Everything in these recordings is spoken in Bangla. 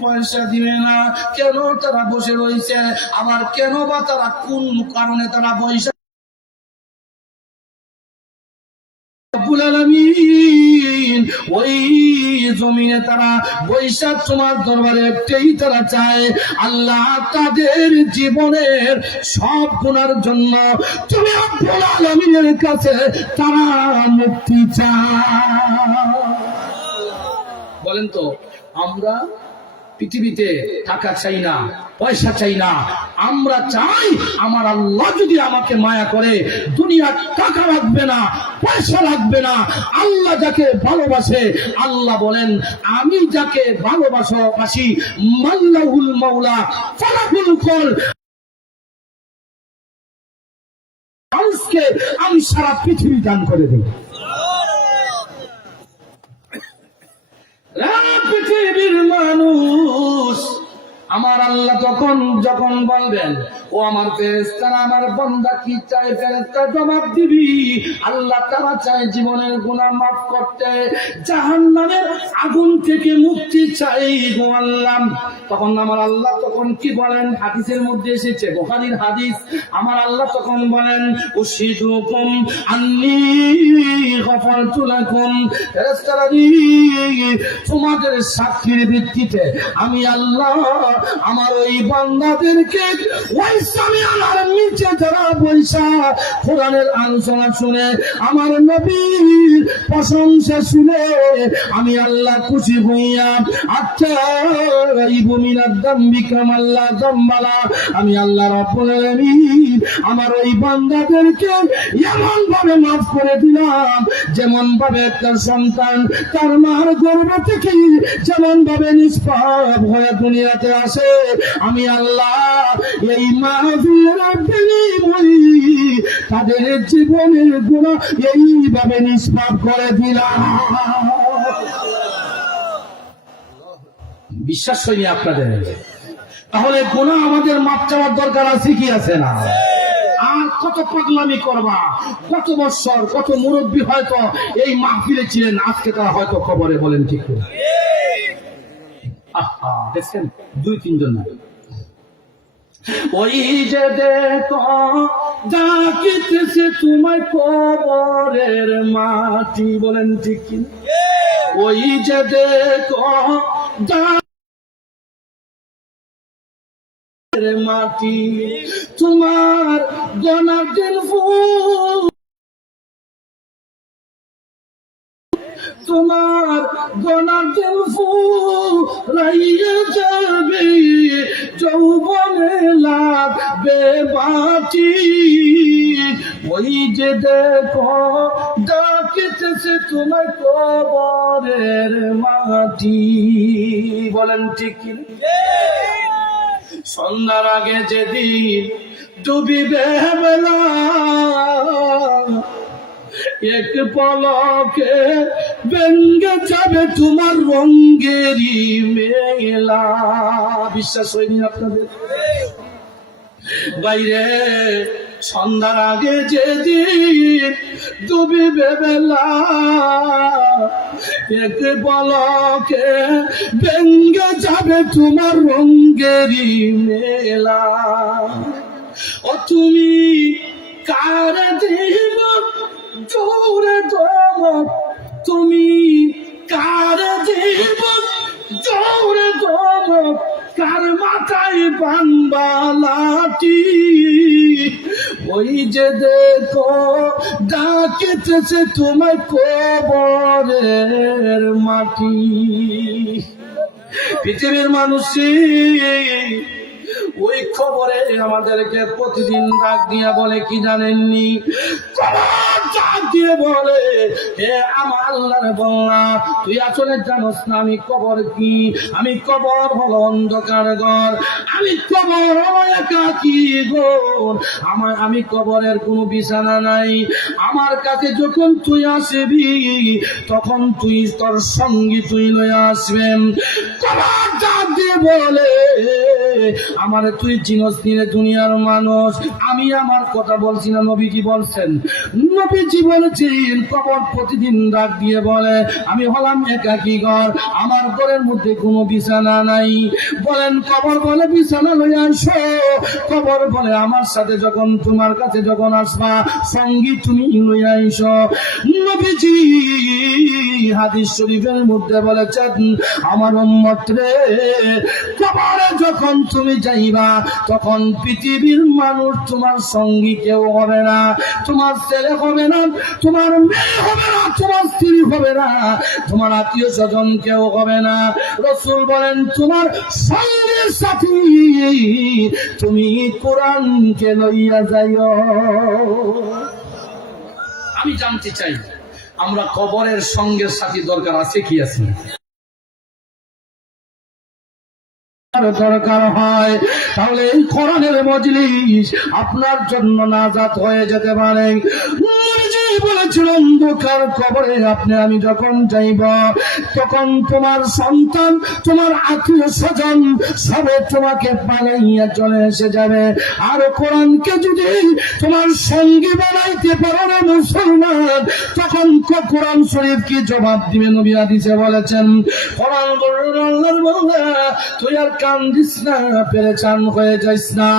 পয়সা দিবে না। কেন তারা বসে রয়েছে? আবার কেন বা তারা কোন কারণে তারা পয়সা? রব্বুল আলামিন ওই জমিনে তারা বৈশাখ তোমার দরবারে একটাই তারা চায়, আল্লাহ তাদের জীবনের সব গুনার জন্য তুমি রব্বুল আলামিনের কাছে তারা মুক্তি চায়। বলেন তো, আমরা পৃথিবীতে টাকা চাই না, পয়সা চাই না, আমরা চাই আমার আল্লাহ যদি আমাকে মায়া করে, দুনিয়ার টাকা লাগবে না, পয়সা লাগবে না। আল্লাহ যাকে ভালোবাসে, আল্লাহ বলেন আমি যাকে ভালোবাসি মাল্লাহুল মাওলা ফালাহুল কল, মানুষকে আমি সারা পৃথিবী দান করে দিই। পৃথিবীর মানুষ, আমার আল্লাহ যখন বলবেন ও আমার ফেরেশতারা আমার বান্দা কি চায়, ফেরেশতা জবাব দিবি আল্লাহ তারা চায় জীবনের গুনাহ মাফ করতে, জাহান্নামের আগুন থেকে মুক্তি চাই গো আল্লাহ। তখন আমার আল্লাহ কি বলেন? হাদিসের মধ্যে এসেছে, বুখারীর হাদিস। আমার আল্লাহ তখন বলেন উশহিদুকুম আন্নী গফারতু লাকুম, ফেরেশতারা তোমাদের সাক্ষীর ভিত্তিতে আমি আল্লাহ আমার ওই বান্দাদেরকে ওই সামিয়ানার নিচে যারা বৈশা কোরআনের আলোচনা শুনে, আমার নবীর প্রশংসা শুনে আমি আল্লাহ খুশি হইয়া আত্তাইবু মিনাদ যামবি কামাল্লা যামবালা, আমি আল্লাহ রাব্বুল আলামিন আমার ওই বান্দাদেরকে এমন ভাবে মাফ করে দিলাম যেমন ভাবে একটা সন্তান তার মার গর্ভ থেকে যেমন ভাবে নিষ্পাপ হয়ে দুনিয়াতে আসে, আমি আল্লাহ এই মাহফিলের বিনিময়ে তাদের জীবনের গুনাহ এইভাবে নিষ্পাপ করে দিলাম। বিশ্বাস হয়নি আপনাদের? তাহলে গুনাহ আমাদের মাপ চাওয়ার দরকার আছে কি আছে না? আর কত পাগলামি করবা, কত বছর কত মুরব্বী হয়তো এই মাহফিলে ছিলেন, আজকে তারা হয়তো কবরে। বলেন ঠিক না? দেখছেন 2-3 জন না, ওই যে দেখো ডাকিতেছে তোমায় কবরের মাটি। বলেন ঠিক না? ওই যে দেখো মাটি তোমার গনার দিল ফুল, তোমার গনার দিল ফুল রাইয়া যাবে, যৌবনে লাগবে বাটি। ওই যে দেখো ডাকিতেছে তোমার কবরের মাটি। বলেন ঠিক কি? সন্ধ্যার আগে যেদিন ডুবিবে বেলা, এক পলকে ভেঙে যাবে তোমার রঙ্গেরই মেলা। বিশ্বাস হয়নি আপনাদের? বাইরে সন্ধ্যার আগে যেদিন ডুবিবে বেলা, এক পলকে ভেঙে যাবে তোমার রঙ্গেরই মেলা। ও তুমি কার দিব জোরে দমক, তুমি কার দিব জোরে দমক, কার মাথায় বানবা লাঠি। ওই যে দেখো ডাকিতেছে তোমায় কবরের মাটি। পৃথিবীর মানুষই ওই খবরে আমাদেরকে প্রতিদিন ডাক দিয়া বলে কি জানেননি? ডাক দিয়ে বলে, হে আমার আল্লাহর বান্দা, তুই আসলে জানোস না আমি কবর কি? আমি কবর হলো অন্ধকার ঘর, আমি কবর হলো একাকী ঘর, আমি কবরের কোনো বিছানা নাই। আমার কাছে যখন তুই আসবি তখন তুই তোর সঙ্গী তুই লয়ে আসবেন। কবর ডাক দিয়ে বলে, আমারে তুই জিনস নিয়ে দুনিয়ার মানুষ, আমি আমার কথা বলছি না, নবীজি বলছেন। নবীজি বলেছেন কবর প্রতিদিন ডাক দিয়ে বলে আমি হলাম একাকী ঘর, আমার ঘরের মধ্যে কোনো বিছানা নাই। বলেন কবর বলে বিছানা লই আসো, কবর বলে আমার সাথে যখন তোমার কাছে যখন আসবা সঙ্গী তুমি লই আইসো। নবীজি হাদিস শরীফের মধ্যে বলেছেন আমার উম্মত রে, কবরে যখন তুমি যাইবা তখন পৃথিবীর মানুষ তোমার সঙ্গী কেউ হবে না, তোমার ছেলে হবে না, তোমার মেয়ে হবে না, তোমার স্ত্রী হবে না, তোমার আত্মীয় স্বজন কেউ হবে না। রাসূল বলেন তোমার সঙ্গের সাথী তুমি কোরআনকে লইয়া যাইও। আমি জানতে চাই আমরা কবরের সঙ্গের সাথী দরকার আছে কি আছে? দরকার হয় তাহলে এই কোরআনের মজলিস আপনার জন্য নাজাত হয়ে যেতে পারে। বলেছিল অন্ধকার কবরে আপনি আমি যখন যাইব তখন তোমার সন্তান তোমার আত্মীয় স্বজন সবে তোমাকে পালাইয়া চলে এসে যাবে। আর কোরআনকে যদি তোমার সঙ্গী বানাইতে পারো না মুসলমান, তখন কোরআন শরীফ কি জবাব দিবে? নবী হাদিসে বলেছেন কোরআন আল্লাহর বান্দা তুই আর কান্দিস না, পেরেশান হয়ে যাইস না।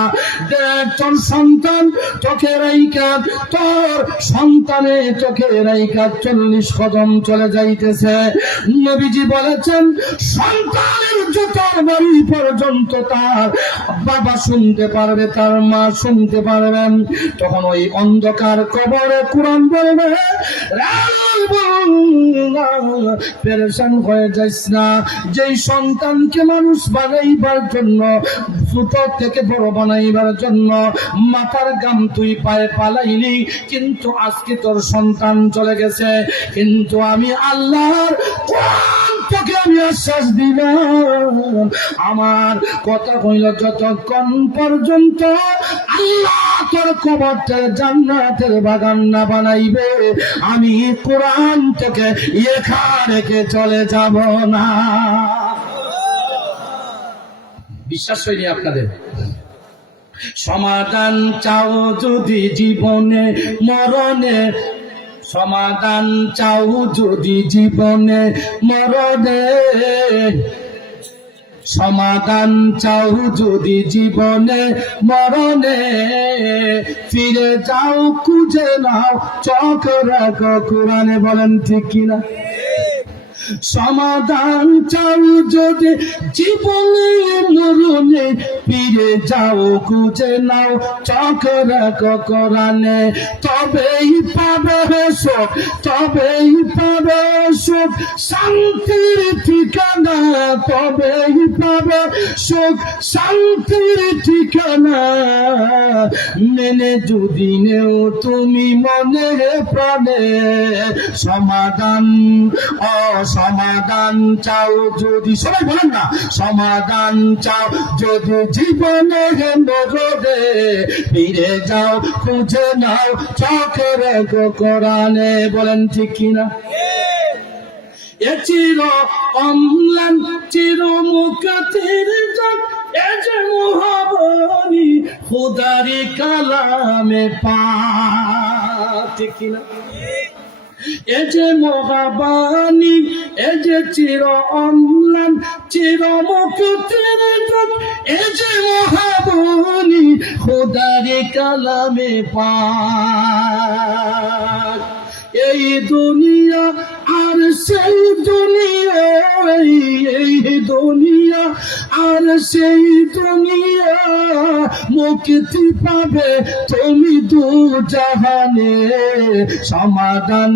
দেখ তোর সন্তান তোকে রাইকা, তোর সন্তানে তোকে রাইকা 40 কদম চলে যাইতেছে। নবীজি বলেছেন সন্তানের যতর বাড়ি পর্যন্ত তার বাবা শুনতে পারবে, তার মা শুনতে পারবেন, তখন ওই অন্ধকার কবরে কোরআন বলবে পেরেশান হয়ে যাইস না। যেই সন্তানকে মানুষ বানাইবার জন্য, ছোট থেকে বড় বানাইবার জন্য মাথার গাম তুই পায়ে পালাইলি, কিন্তু আজকে তোর সন্তান চলে গেছে, কিন্তু আমি আল্লাহর কোরআন তোকে আমি আশ্বাস দিলাম। আমার কথা কইল যতক্ষণ পর্যন্ত আল্লাহ তোর কবরটা জান্নাতের বাগান না বানাইবে, আমি কোরআন তোকে একা রেখে চলে যাব না। বিশ্বাস হয়নি আপনাদের? সমাধান চাও যদি জীবনে মরণে, সমাধান চাও যদি জীবনে মরণে, সমাধান চাও যদি জীবনে মরণে, ফিরে যাও খুঁজে নাও চোখ রাখো কোরআনে। বলেন ঠিক কিনা? সমাধান চাও যদি জীবনে মরণে, ফিরে যাও খুঁজে নাও চোখ রাখো কোরআনে, তবেই পাবে সুখ, তবেই পাবে সুখ শান্তির ঠিকানা, তবেই পাবে সুখ শান্তির ঠিকানা। মেনে যদি নেও তুমি মনে প্রাণে, সমাধান সমাধান চাও যদি, সবাই বলেন না, সমাধান চাও যদি জীবনে মরণে, ফিরে যাও খুঁজে নাও চোখে রেখো কোরআনে। বলেন ঠিক কিনা? এ চির অম্লান চির মুখের জগ, এ যে মহাবাণী খুদারি কালামে পাক। ঠিক কিনা? এ যে মহাবাণী, এ যে চির অম্লান চির মুক্তের জগ, এ যে মহাবাণী খোদারে কালামে পাক। এই দুনিয়া আর সেই দুনিয়া, এই দুনিয়া আর সেই দুনিয়া, মুক্তি পাবে তুমি দু জাহানে। সমাধান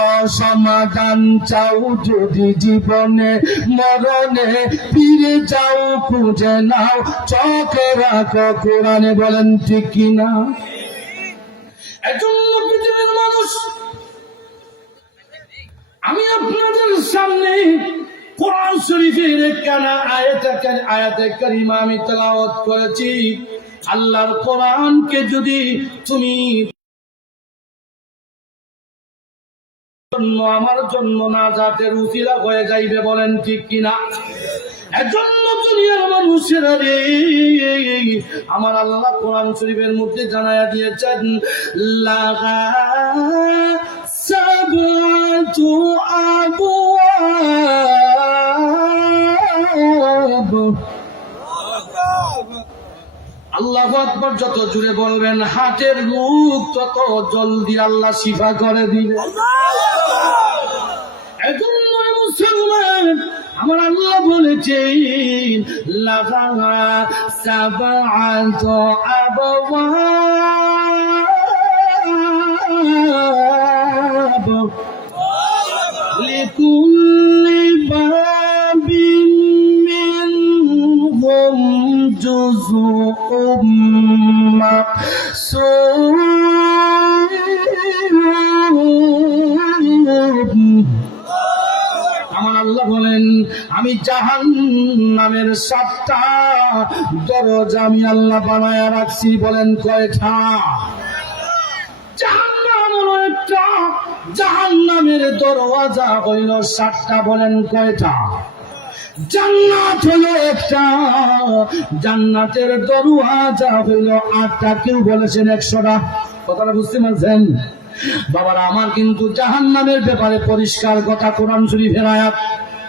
অসমাধান চাও যদি জীবনে মরণে, ফিরে যাও খুঁজে নাও চোখে রাখো কোরআনে। বলেন ঠিক কিনা? একজন পৃথিবীর মানুষ আমি আপনাদের সামনে কোরআন শরীফের একখানা আয়াতে কারিমা আমি তেলাওয়াত করেছি। আল্লাহর কোরআনকে যদি তুমি আমার জন্য নাজাতের উসিলা হয়ে যাইবে। বলেন ঠিক কিনা? এজন্য দুনিয়ার মানুষ মানুষেরা রে, আমার আল্লাহ কোরআন শরীফের মধ্যে জানায়া দিয়েছেন লাগা সাবতু আবওয়াব। আল্লাহু আকবার, যত জুড়ে বলবেন হার্টের রোগ তত জলদি আল্লাহ শিফা করে দিবেন। এজন্য মুসলমান, আমার আল্লাহ বলেছেন লাগা সাবআতু আবওয়াব লিকুল্লি বাবিন মিনহুম জুজউম মাকসুম। আমার আল্লাহ বলেন আমি জাহান্নামের 7টা দরজা আমি আল্লাহ বানায়া রাখছি। বলেন কয়টা? জাহান্নাম হলো একটা, জাহান্নামের দরওয়াজা হইল 7টা। বলেন কয়টা? জান্নাত হলো একটা, জান্নাতের দরওয়াজা হইল 8টা। কেউ বলেছেন 100টা। কথাটা বুঝতে পারছেন? বাবারা আমার, কিন্তু জাহান্নামের ব্যাপারে পরিষ্কার কথা, কোরআন শরীফের আয়াত।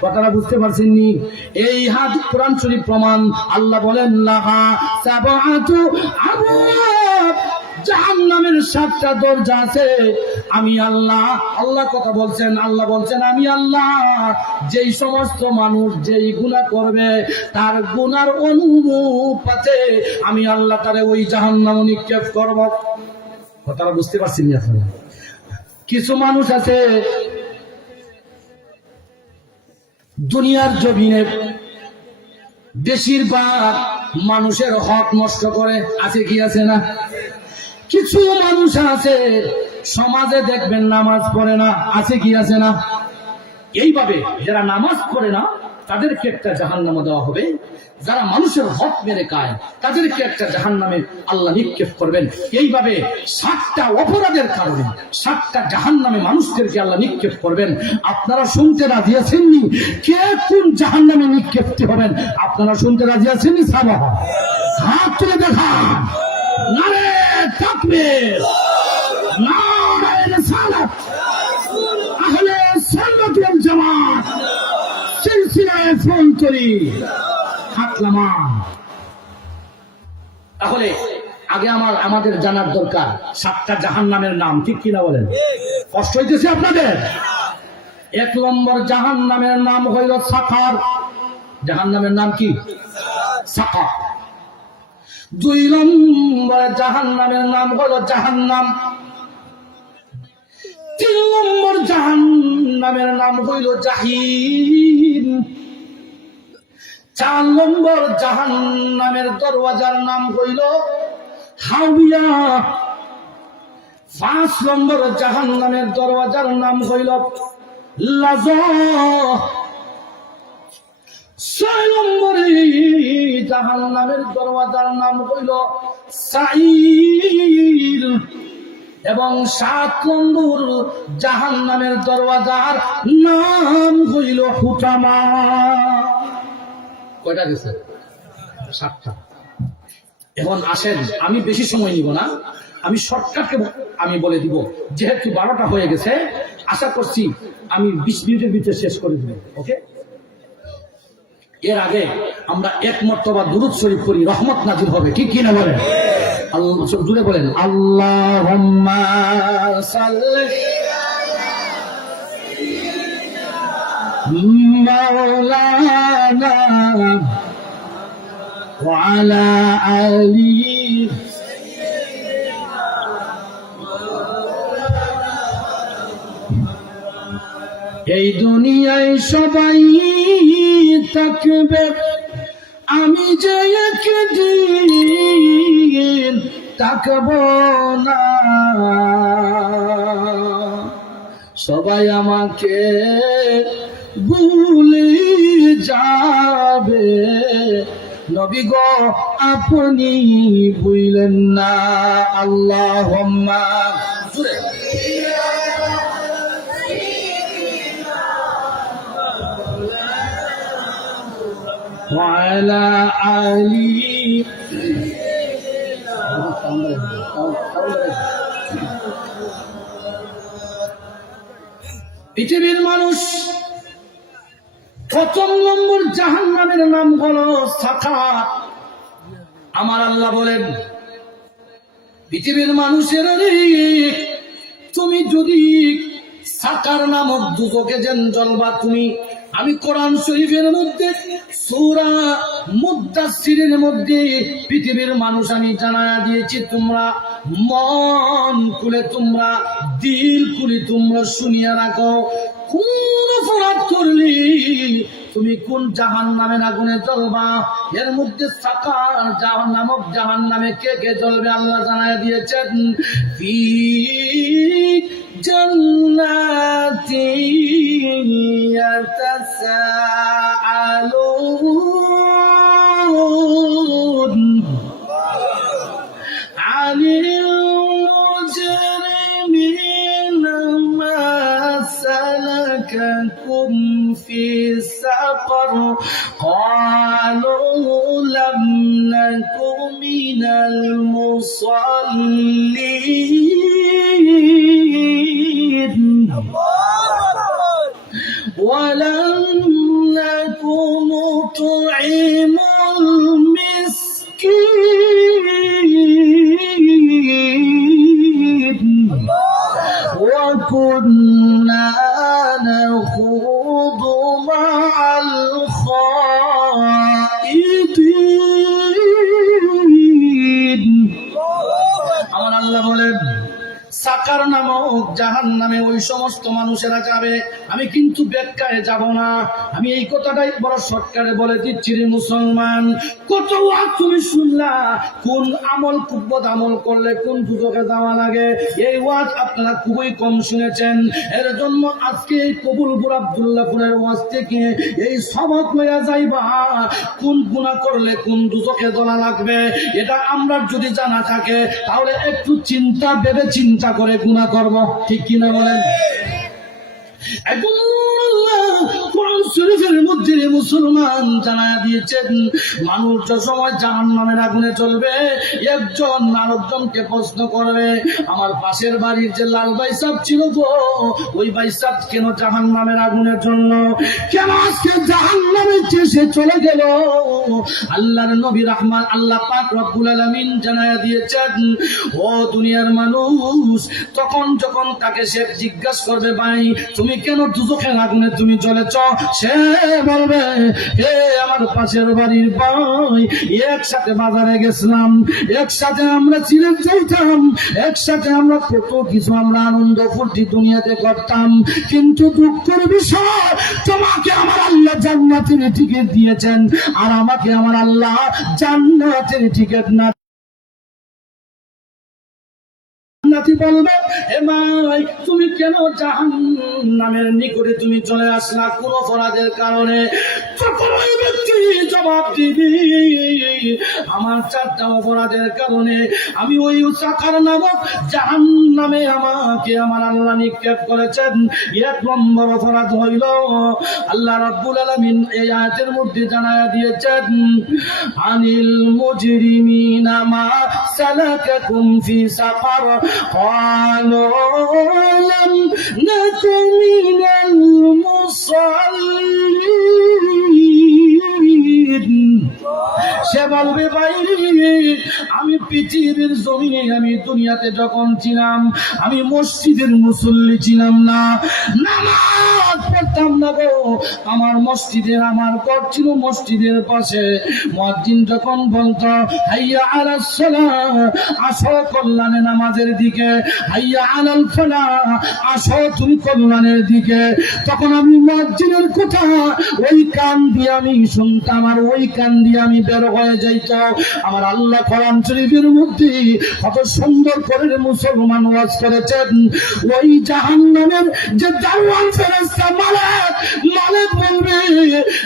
কথাটা বুঝতে পারছেননি? এই হাত কোরআন শরীফ প্রমাণ। আল্লাহ বলেন লাহা সাবআতু আবওয়াব, জাহান্নামের 7টা দরজা আছে। আমি আল্লাহ, আল্লাহ কথা বলছেন, আল্লাহ বলছেন আমি আল্লাহ যেই সমস্ত মানুষ যেই গুনাহ করবে তার গুনার অনুপাতে আমি আল্লাহ তারে ওই জাহান্নামে নিক্ষেপ করব। কথাটা বুঝতে পারছেন না আপনারা? কিছু মানুষ আছে দুনিয়ার জমিনে বেশিরভাগ মানুষের হক নষ্ট করে। আছে কি আছে না? কিছু মানুষ আছে সমাজে দেখবেন নামাজ পড়ে না। আছে কি আছে না? এইভাবে যারা নামাজ পড়ে না তাদেরকে একটা জাহান্নামে দেওয়া হবে, যারা মানুষের হক মেরে খায় তাদেরকে একটা জাহান্নামে আল্লাহ নিক্ষেপ করবেন। এইভাবে 7টা অপরাধের কারণে 7টা জাহান্নামে মানুষদেরকে আল্লাহ নিক্ষেপ করবেন। আপনারা শুনতে রাজি আছেননি কে কোন জাহান্নামে নিক্ষেপ হবেন? আপনারা শুনতে রাজি আছেননি? সাহাবা হাত তুলে দেখান। নারে তাকবীর, নারে রিসালাত, আহলে সুন্নাত ওয়াল জামাত সিলসিলায়ে ফোন করি হাত নামান। তাহলে আগে আমাদের জানার দরকার 7টা জাহান্নামের নাম। ঠিক কিনা বলেন? কষ্ট হইতেছে আপনাদের? 1 নম্বর জাহান্নামের নাম হইল সাকার। জাহান্নামের নাম কি? সাকার। 2 নম্বর জাহান্নামের নাম হলো জাহান্নাম। 3 নম্বর জাহান্নামের নাম হইল জাহিম। 4 নম্বর জাহান্নামের দরওয়াজার নাম হইল হাওয়া। 5 নম্বর জাহান্নামের দরওয়াজার নাম হইল লাযা। 6 নম্বরে জাহান্নামের দরওয়াজার নাম হইল সাঈর। এবং 7 নম্বর জাহান্নামের দরওয়াজার নাম হইল হুতামা। কয়টা গেছে? 7টা। এখন আসেন, আমি বেশি সময় নিব না, আমি শর্টকাটে আমি বলে দিব। যেহেতু 12টা হয়ে গেছে, আশা করছি আমি 20 মিনিটের ভিতরে শেষ করে দিব। ওকে? এর আগে আমরা 1 মর্তবা দুরূদ শরীফ করি, রহমত নাজিল হবে। ঠিক কি না বলেন? আল্লাহ জুড়ে বলেন আল্লাহুম্মা সাল্লি মাওলানা ওয়া আলা আলি। এই দুনিয়ায় সবাই থাকবে, আমি যে একদিন থাকব না। সবাই আমাকে ভুলে যাবে, নবী গো আপনি ভুলেন না। আল্লাহুম্মা وعلى آله পৃথিবীর মানুষ প্রথম নম্বর জাহান্নামের নাম হলো সাকার। আমার আল্লাহ বলেন পৃথিবীর মানুষের তুমি যদি সাকার নামক দুজকে যেন জ্বলবা তুমি, আমি কোরআন শরীফের মধ্যে সূরা মুদ্দাসসিরের মধ্যে পৃথিবীর মানুষ আমি জানায়া দিয়েছি, তোমরা মন খুলে তোমরা দিল খুলে তোমরা শুনিয়া রাখো, কোন অপরাধ করলি তুমি কোন জাহান্নামের আগুনে জ্বলবা। এর মধ্যে সাকার নামক জাহান্নামে কে কে জ্বলবে আল্লাহ জানায়া দিয়েছেন, ফি জান্নাতি ইয়াতাসাআলুন আনিল মুজরিমিনা মা সালাকাকুম ফি সাকার ক্বালু লাম নাকু মিনাল মুসাল্লিন ولم نكن نطعم المسكين وكنا نخوض مع الخائضين। আমার আল্লাহ বলেন সাকার নামক জাহান্নামে ওই সমস্ত মানুষেরা যাবে। আমি কিন্তু ব্যাখ্যায় যাব না, আমি এই কথাটাই বড় শর্টকাটে বলে দিচ্ছি রে মুসলমান। কত ওয়াজ তুমি শুনলা, কোন আমল কুব্বত আমল করলে কোন দুজকে যাওয়া লাগে, এই ওয়াজ আপনারা খুবই কম শুনেছেন। এর জন্য আজকে এই কবুলপুর আব্দুল্লাহপুরের ওয়াজ থেকে এই সবক লইয়া যাইবা, কোন গুনাহ করলে কোন দুজকে জ্বলা লাগবে। এটা আমরা যদি জানা থাকে তাহলে একটু চিন্তা ভেবে চিন্তা করে গুনাহ করব, ঠিক কিনা বলেন? কোরআন শরীফের মধ্যে মুসলমান জানায়া দিয়েছেন মানুষ যে সময় জাহান্নামের আগুনে চলবে, একজন আরেকজনকে প্রশ্ন করবে, আমার পাশের বাড়ির যে লাল ভাই সাহেব ছিল গো, ওই ভাই সাহেব কেন জাহান্নামের আগুনের জন্য, কেন আজকে জাহান্নামে সে চলে গেল? আল্লাহর নবী রহমান আল্লাহ পাক রব্বুল আলামিন জানায়া দিয়েছেন, ও দুনিয়ার মানুষ, তখন যখন তাকে সে জিজ্ঞাসা করবে, ভাই তুমি কেন দুজকের আগুনে তুমি জ্বলেছ? সে বলবে, হে আমার পাশের বাড়ির ভাই, একসাথে বাজারে গেছিলাম, একসাথে আমরা চিড়ে যাইতাম, একসাথে আমরা কত কিছু আমরা আনন্দ ফুর্তি দুনিয়াতে করতাম, কিন্তু দুঃখের বিষয় তোমাকে আমার আল্লাহ জান্নাতের টিকিট দিয়েছেন আর আমাকে আমার আল্লাহ জান্নাতের টিকিট না। বলবে, হে ভাই তুমি কেন জাহান্নামের নিকটে তুমি চলে আসলা, কোন অপরাধের কারণে? তখন ওই ব্যক্তি জবাব দিবি, আমার 4টা অপরাধের কারণে আমি ওই সাকার নামক জাহান্নামে আমাকে আমার আল্লাহ নিক্ষেপ করেছেন। 1 নম্বর অপরাধ হইল, আল্লাহ রাব্বুল আলামিন এই আয়াতের মধ্যে জানায়া দিয়েছেন, আনিল মুজরিমিনা মা সালাকাকুম ফি সাকার قالوا لم نكن من المصلين। সে বলবে, ভাই আমি পৃথিবীর জমিনে আমি দুনিয়াতে যখন ছিলাম আমি মসজিদের মুসল্লি ছিলাম না, নামাজ পড়তাম না গো। আমার মসজিদের আমার ঘর ছিল মসজিদের পাশে, মুয়াজ্জিন যখন বলতো হাইয়া আলাস সালাহ, আসো কল্যাণে নামাজের দিকে, হাইয়া আলাল ফালাহ, আসো তুমি কল্যাণের দিকে, তখন আমি মুয়াজ্জিনের কথা ওই কান দিয়ে আমি শুনতাম আর ওই কান দিয়ে আমি বের হয়ে যাইত। আমার আল্লাহ কোরআন শরীফের মধ্যে কত সুন্দর করে মুসলমান ওয়াজ করেছেন। ওই জাহান্নামের যে দারওয়ান ফেরেশতা মালাক বলবে,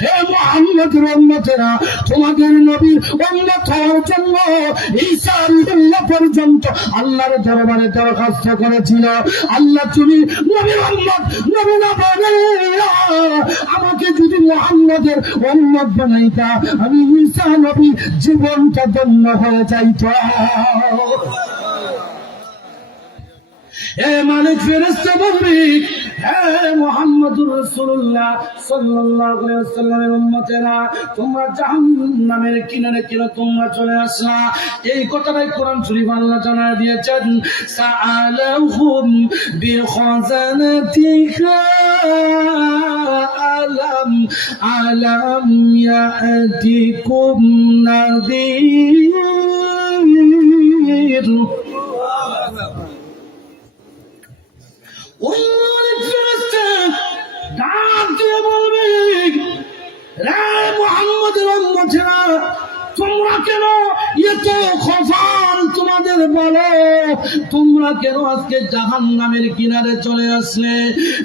হে মুহাম্মদের উম্মতেরা, তোমাদের নবীর উম্মত হওয়ার জন্য ঈসা রুহুল্লাহ পর্যন্ত আল্লাহর দরবারে দরখাস্ত করেছিল। আল্লাহ তুমি নবীর উম্মত নবী না বানাইয়া আমাকে যদি মুহাম্মদের উম্মত বানাইতা, আমি ঈসা নবী জীবনটা ধন্য হয়ে যাইত। এ মালিক ফেরেশতা বলবে, হে মুহাম্মদুর রাসূলুল্লাহ সাল্লাল্লাহু আলাইহি ওয়াসাল্লামের উম্মতেরা, তোমরা জাহান্নামের কিনারে কিনা তোমরা চলে আসলা। এই কথাটাই কোরআন শরীফ আল্লাহ জানায় দিয়েছেন, সাআলাহুম বিখাজানাতিহা আলাম ইয়াতিকুম নাযীর। ওই ফেরেশতা ডাক দিয়ে বলবে, রে মুহাম্মদের উম্মতেরা, তোমরা কেন এত খফার তোমাদের বলো, তোমরা কেন আজকে জাহান্নামের কিনারে চলে আসলে?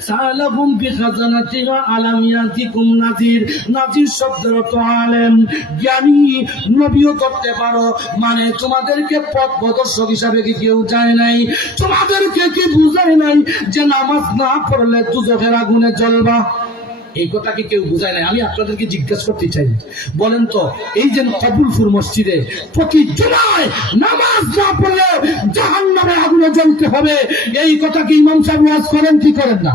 সালাকুম বিখাজানাতিহা আলাম ইয়াতিকুম নাযীর। নাযীর শব্দের অর্থ আলেম, জ্ঞানী, নবীও করতে পারো, মানে তোমাদেরকে পথ প্রদর্শক হিসাবে কি কেউ যায় নাই? তোমাদেরকে কি বুঝায় নাই যে নামাজ না পড়লে দুজখের আগুনে জ্বলবা? এই কথা কি কেউ বুঝায় নাই? আমি আপনাদেরকে জিজ্ঞাসা করতে চাই, বলেন তো, এই যে কবুলপুর মসজিদে প্রতি জুমায় নামাজ না পড়লে জাহান্নামের আগুনে জ্বলতে হবে, এই কথা কি ইমাম সাহেব ওয়াজ করেন কি করেন না?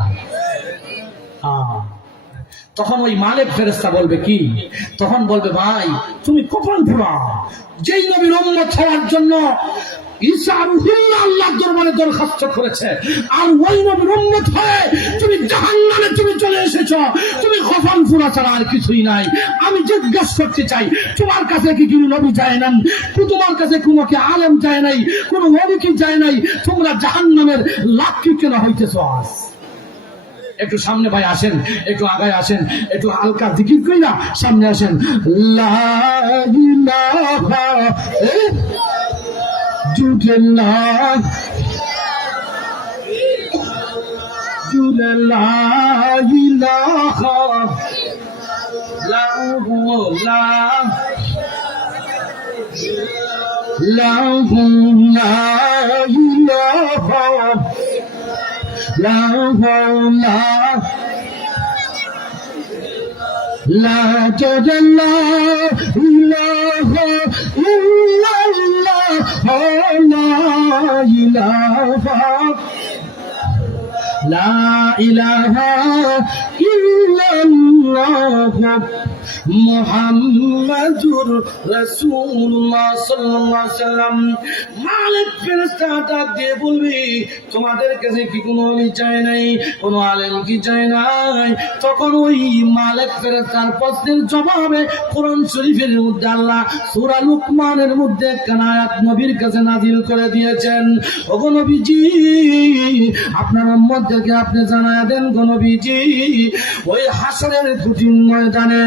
তখন ওই মালিক ফেরেশতা বলবে কি? তখন বলবে, ভাই তুমি কপাল পোড়া, যেই নবীর উম্মত হওয়ার জন্য ঈসা রুহুল্লাহ আল্লাহর দরবারে দরখাস্ত করেছে, আর ওই নবীর উম্মত হয়ে তুমি জাহান্নামে তুমি চলে এসেছো, তুমি কপাল পোড়া ছাড়া আর কিছুই নাই। আমি জিজ্ঞাসা করতে চাই, তোমার কাছে কি কোনো নবী যায় না? তোমার কাছে কোনো কি আলেম যায় নাই? কোনো ওলি কি যায় নাই? তোমরা জাহান্নামের লাকড়ি কেন হইতেছো? আজ একটু সামনে ভাই আসেন, একটু আগায় আসেন, একটু হালকা জিকির করি না, সামনে আসেন। লা ইলাহা ইল্লাল্লাহ লা ইলাহা لا إله إلا الله لا إله إلا الله মুহাম্মাদুর রাসূলুল্লাহ সাল্লাল্লাহু আলাইহি ওয়াসাল্লাম। মালিক ফেরেশতা ডাক দিয়ে বলবে, তোমাদের কাছে কি কোনো ওলি চায় নাই, কোনো আলেম কি চায় নাই? তখন ওই মালিক ফেরেশতার প্রশ্নের জবাবে কোরআন শরীফের মধ্যে আল্লাহ সূরা লুকমানের মধ্যে একখানা আয়াত নবীর কাছে নাযিল করে দিয়েছেন। ওগো নবীজি, আপনার উম্মতদেরকে আপনি জানায়া দেন গো নবীজি, ওই হাসরের কঠিন ময়দানে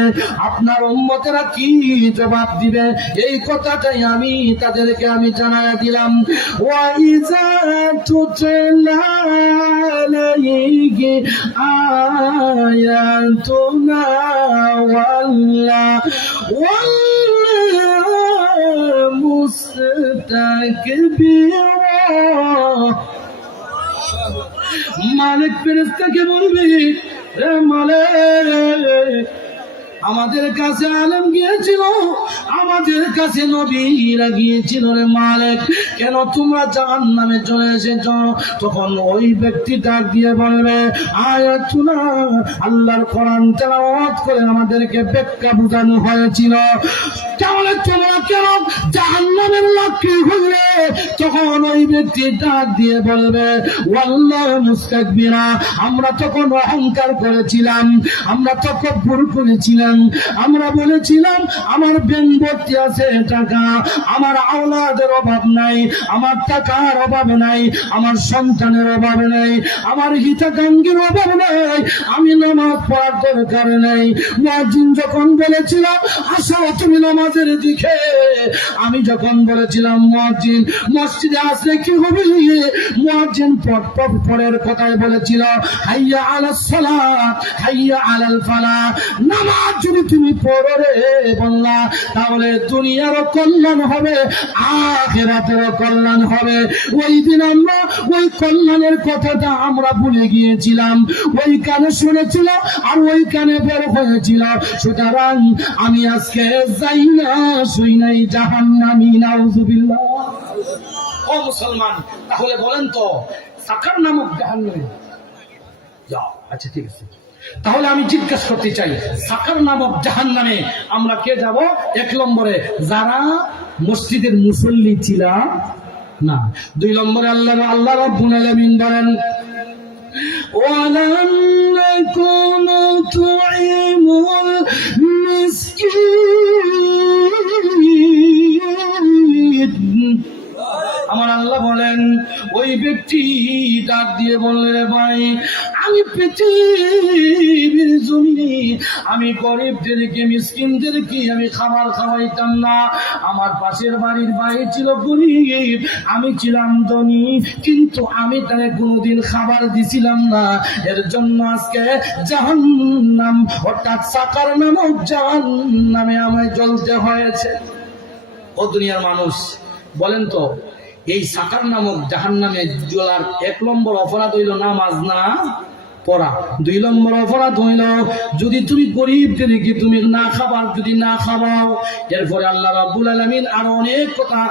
আপনার উম্মতেরা কি জবাব দিবে, এই কথাটাই আমি তাদেরকে জানায়া দিলাম। ওয়াইজা তুতলা আলাইহি আয়াতুনা ওয়াল্লা মুস্তাকবিরা। মালিক ফেরেশতাকে বলবে, রে মালিক, আমাদের কাছে আলেম গিয়েছিল, আমাদের কাছে নবীরা গিয়েছিল, রে মালিক, কেন তোমরা জাহান্নামে চলে এসেছো? তখন ওই ব্যক্তি ডাক দিয়ে বলবে, আয়াতুনা, আল্লাহর কোরআন তেলাওয়াত করে আমাদেরকে ব্যাখ্যা বোঝানো হয়েছিল, তাহলে তোমরা কেন জাহান্নামের লাকড়ি হলে? তখন ওই ব্যক্তি ডাক দিয়ে বলবে, ওয়াল্লাহ মুস্তাকবিরা, আমরা তখন অহংকার করেছিলাম, আমরা তকব্বুর করেছিলাম, দিয়েছেন। আমরা বলেছিলাম আমার ব্যাংক ভর্তি আছে টাকা, আমার আওলাদের অভাব নাই, আমার টাকার অভাব নাই, আমার সন্তানের অভাব নাই, আমার হিতাকাঙ্ক্ষীর অভাব নাই, আমি নামাজ পড়ার দরকার নেই। মুয়াজ্জিন যখন বলেছিলাম আসো তুমি নামাজের দিকে, আমি যখন বলেছিলাম মুয়াজ্জিন মসজিদে আসলে কি হবে, মুয়াজ্জিন পরের কথায় বলেছিল হাইয়া আলাস সালাত হাইয়া আলাল ফালাহ। নামাজ যদি তুমি পড়ো রে বললা, তাহলে দুনিয়ারও কল্যাণ হবে, আখিরাতেরও কল্যাণ হবে। ওই দিন আমরা ওই কল্যাণের কথাটা আমরা ভুলে গিয়েছিলাম, ওই কানে শুনেছিল আর ওই কানে বের হয়েছিল। সুতরাং আমি আজকে যাই না শুই নাই জাহান্নামী, নাউযুবিল্লাহ। ও মুসলমান, তাহলে বলেন তো সাকার নামক জাহান্নামে যাও। আচ্ছা ঠিক আছে, তাহলে আমি জিজ্ঞাসা করতে চাই সাকার নামক জাহান্নামে আমরা কে যাব? এক নম্বরে যারা মসজিদের মুসল্লি ছিলাম না। দুই নম্বরে আল্লাহ রাব্বুল আলামিন বলেন ওয়ালাম নাকুনু তুইমুল মিসকিন। আমার আল্লাহ বলেন ওই ব্যক্তি ডাক দিয়ে বললেন ভাই আমি পৃথিবীর জমিনে আমি গরিবদেরকে মিসকিনদেরকে আমি খাবার খাওয়াইতাম না। আমার পাশের বাড়ির ভাই ছিল গরিব, আমি ছিলাম ধনী, কিন্তু আমি তাকে কোনোদিন খাবার দিছিলাম না। এর জন্য আজকে জাহান্নাম অর্থাৎ সাকার নামক জাহান্নামে আমায় জ্বলতে হয়েছে। ও দুনিয়ার মানুষ, বলেন তো এই সাকার নামক জাহান্নামে জ্বলার এক নম্বর অপরাধ হইল নামাজ না পড়া। দুই নম্বর অপরাধ হইল যদি তুমি গরিবদেরকে তুমি না খাবার যদি না খাওয়াও। এরপরে আল্লাহ রাব্বুল আলামিন আরো অনেক কথা,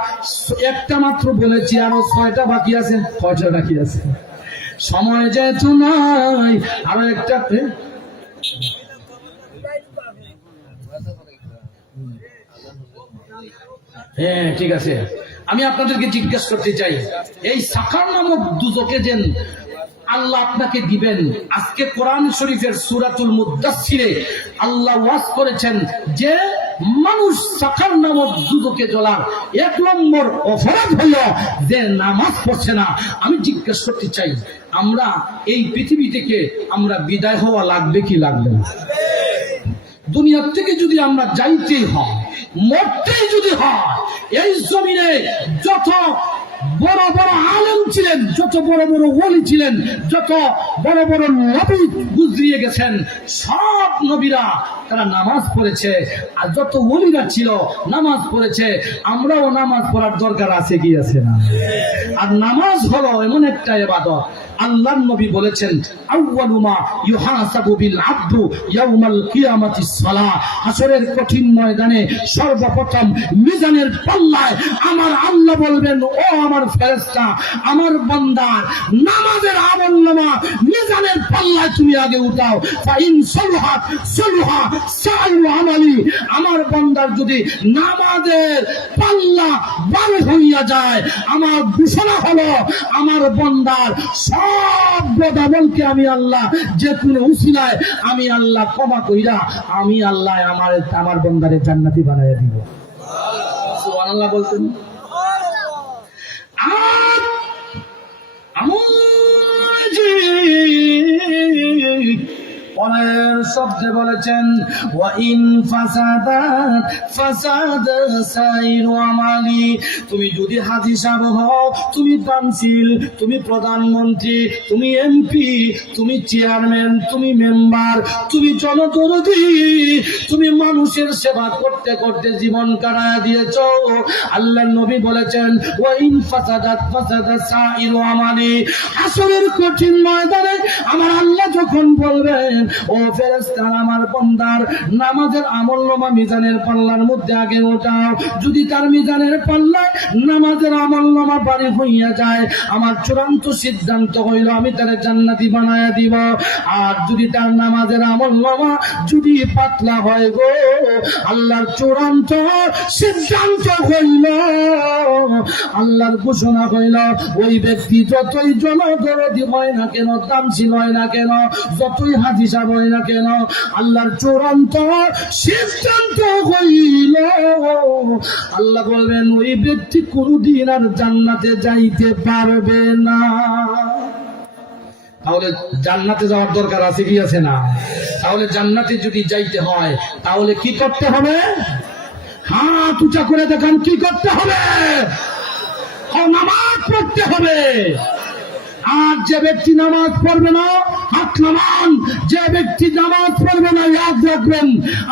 একটা মাত্র বলেছি, আরো 6টা বাকি আছে। 6টা বাকি আছে, সময় যেহেতু নাই আরো একটা। হ্যাঁ ঠিক আছে, আমি আপনাদেরকে জিজ্ঞাসা করতে চাই এই সাকার নামক দুজকে যেন আল্লাহ আপনাকে দিবেন। আজকে কোরআন শরীফের সূরাতুল মুদ্দাসসিরে আল্লাহ ওয়াজ করেছেন যে মানুষ সাকার নামক দুজকে জ্বলার এক নম্বর অপরাধ হইল যে নামাজ পড়ছে না। আমি জিজ্ঞাসা করতে চাই আমরা এই পৃথিবী থেকে আমরা বিদায় হওয়া লাগবে কি লাগবে না? দুনিয়ার থেকে যদি আমরা যাইতেই হয়, মরতেই যদি হয়, এই জমিনে যত বড় বড় আলেম ছিলেন, যত বড় বড় ওলি ছিলেন, যত বড় বড় নবী গুজরিয়ে গেছেন, সব নবীরা তারা নামাজ পড়েছে, আর যত ওলিরা ছিল নামাজ পড়েছে। আমরাও নামাজ পড়ার দরকার আছে কি আছে না? আর নামাজ হলো এমন একটা ইবাদত, আল্লাহর নবী বলেছেন আউয়ালু মা ইউহাসাবু বিল আবদু ইয়াউমাল কিয়ামাতিস সালাহ। হাসরের কঠিন ময়দানে সর্বপ্রথম মিজানের পাল্লায় আমার আল্লাহ বলবেন ও আমার ফেরেশতা, আমার বান্দার নামাজের আমলনামা মিজানের পাল্লায় তুমি আগে উঠাও। ফাইন সালহাত সালহা সাইরু আমালি। আমার বান্দার যদি নামাজের পাল্লা বার হইয়া যায়, আমার ঘোষণা হলো আমার বান্দার সব বদাবলকে আমি আল্লাহ যে কোনো উসিলায় আমি আল্লাহ ক্ষমা কইরা আমি আল্লাহ আমার বান্দারে জান্নাতি বানাইয়া দিব। সুবহানাল্লাহ বলতেন। আর পরের শব্দে বলেছেন ওয়া ইন ফাসাদাত ফাসাদ সাইরু আমালি। তুমি যদি হাজী সাহেব হও, তুমি কাউন্সিল, তুমি প্রধানমন্ত্রী, তুমি এমপি, তুমি চেয়ারম্যান, তুমি মেম্বার, তুমি জনদরদি, তুমি মানুষের সেবা করতে করতে জীবন কাটায়া দিয়েছো, আল্লাহর নবী বলেছেন ওয়া ইন ফাসাদাত ফাসাদ সাইরু আমালি। হাসরের কঠিন ময়দানে আমার আল্লাহ যখন বলবেন ও ফেরেশতারা আমার বান্দার নামাজের আমলনামা মিজানের পাল্লার মধ্যে আগে ওঠাও, যদি তার মিজানের পাল্লায় নামাজের আমলনামা ভারী হইয়া যায়, আমার চূড়ান্ত সিদ্ধান্ত হইল আমি তারে জান্নাতি বানায়া দিব। আর যদি তার নামাজের আমলনামা যদি পাতলা হয় গো, আল্লাহর চূড়ান্ত সিদ্ধান্ত হইল, আল্লাহর ঘোষণা হইল ওই ব্যক্তি যতই জনদরদি হয় না কেন, দামশীল হয় না কেন, যতই হাদিস ভালোবাসা বলি না কেন, আল্লাহর চূড়ান্ত সিদ্ধান্ত হইল আল্লাহ বলবেন ওই ব্যক্তি কোনদিন আর জান্নাতে যাইতে পারবে না। তাহলে জান্নাতে যাওয়ার দরকার আছে কি আছে না? তাহলে জান্নাতে যদি যাইতে হয় তাহলে কি করতে হবে? হাত উঁচা করে দেখান, কি করতে হবে? নামাজ পড়তে হবে। আর যে ব্যক্তি নামাজ পড়বে না, হাত নামান। যে ব্যক্তি নামাজ পড়বে না, ইয়াদ রাখবেন,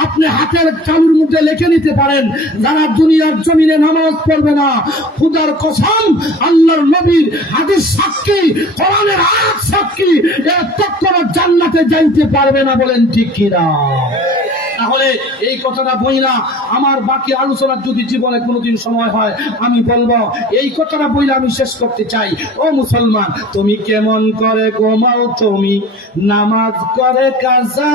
আপনি হাতের চালুর মধ্যে লিখে নিতে পারেন, যারা দুনিয়ার জমিনে নামাজ পড়বে না, খোদার কসম, আল্লাহর নবীর হাদিস সাক্ষী, কোরআনের আয়াত সাক্ষী, এরা কখনো জান্নাতে যাইতে পারবে না। বলেন ঠিক কিনা? তাহলে এই কথাটা বই না, আমার বাকি আলোচনার যদি জীবনে কোনোদিন সময় হয় আমি বলবো, এই কথাটা বইলে আমি শেষ করতে চাই। ও মুসলমান, তুমি কেমন করে ঘুমাও, তুমি নামাজ করে কাজা,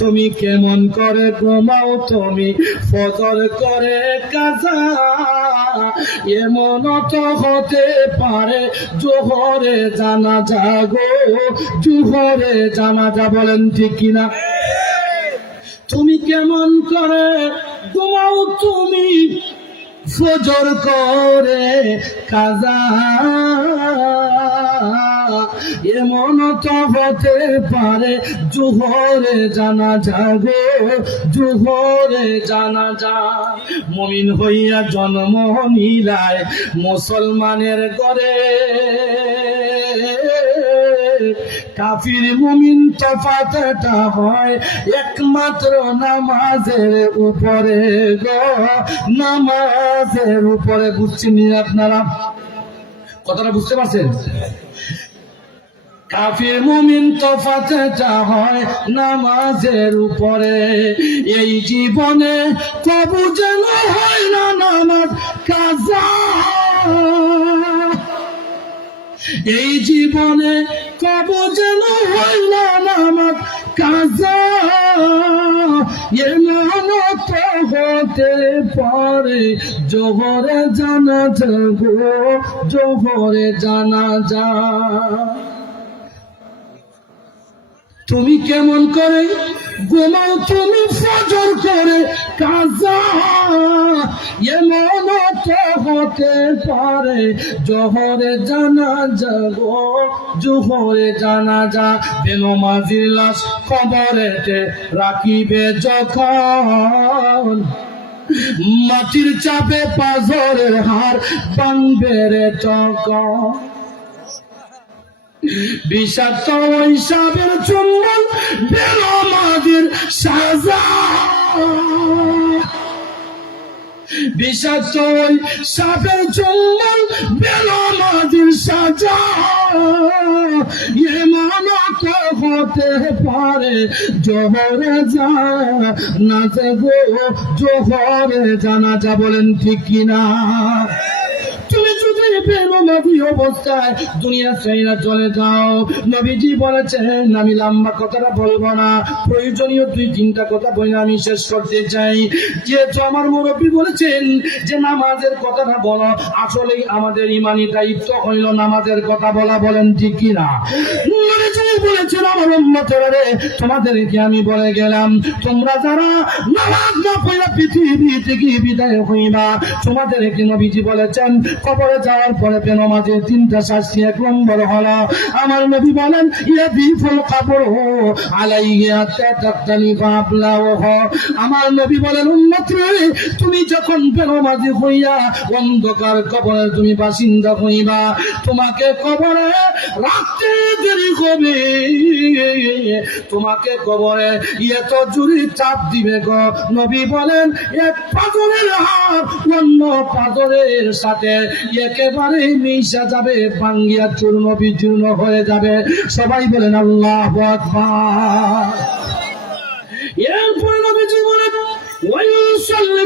তুমি কেমন করে ঘুমাও, তুমি ফজর করে কাজা, এমন তো হতে পারে জোহরে জানাজা গো, জোহরে জানাজা। বলেন ঠিক কিনা? তুমি কেমন করে ঘুমাও, তুমি ফজর করে কাজা, এমন তো হতে পারে জোহরে জানাজা গো, জোহরে জানাজা। মুমিন হইয়া জন্ম নিলায় মুসলমানের ঘরে, কাফির মুমিন তফাতটা হয় একমাত্র নামাজের উপরে গো, নামাজের উপরে। বুঝছেন আপনারা? কথাটা বুঝতে পারছেন? কাফির মুমিন তফাতটা হয় নামাজের উপরে। এই জীবনে কবু যেন হয় না নামাজ কাজা, এই জীবনে কবু যেন হয় না নামাজ কাজা, এমন তো হতে পারে জোহরে জানাজা গো, জোহরে জানাজা। তুমি কেমন করে ঘুমাও, তুমি ফজর করে কাজা, এমন তো হতে পারে জোহরে জানাজা গো, জোহরে জানাজা। বেনমাজির লাশ কবরেতে রাখিবে যখন, মাটির চাপে পাথরের হাড় বানবে রে তখন, বিষাক্ত হিসাবের চুম্বন বেনমাজির সাজা, বিষাক্ত সাপের চুম্বন বেনমাজির সাজা, এমন তো হতে পারে জোহরে জানাজা গো, জোহরে জানাজা। বলেন ঠিক কিনা? তুমি যদি বেনমাজি অবস্থায় দুনিয়া ছেড়ে চলে যাও, নবীজি বলেছেন, আমি লম্বা কথাটা বলবো না, প্রয়োজনীয় 2-3টা কথা বলে আমি শেষ করতে চাই। যেহেতু আমার মুরব্বী বলেছেন যে নামাজের কথাটা বলো, আসলেই আমাদের ইমানি দায়িত্ব হইল নামাজের কথা বলা। বলেন ঠিক কিনা? নবীজি বলেছেন, আমার উম্মতেরা রে, তোমাদেরকে আমি বলে গেলাম, তোমরা যারা নামাজ না পড়ে পৃথিবী থেকে বিদায় হইবা, তোমাদেরকে নবীজি বলেছেন কবরে যাওয়ার পরে বেনমাজির 3টা শাস্তি। 1 নম্বর হলো, আমার নবী বলেন, ইয়াদিফুল কবর আলাইহি তাতালিফা আবলাহ। আমার নবী বলেন, উম্মত রে, তুমি যখন বেনমাজি হইয়া অন্ধকার কবরে তুমি বাসিন্দা হইবা, তোমাকে কবরে রাখতে দেরি হবে, তোমাকে কবরে এত জোরে চাপ দিবে গো। নবী বলেন, এক পাথরের হাত অন্য পাথরের সাথে একেবারে মিশা যাবে, ভাঙ্গিয়া চূর্ণ বিচূর্ণ হয়ে যাবে। সবাই বলেন আল্লাহু আকবার। এরপরে নবীজি বলেন, ওয়াইসাল্লি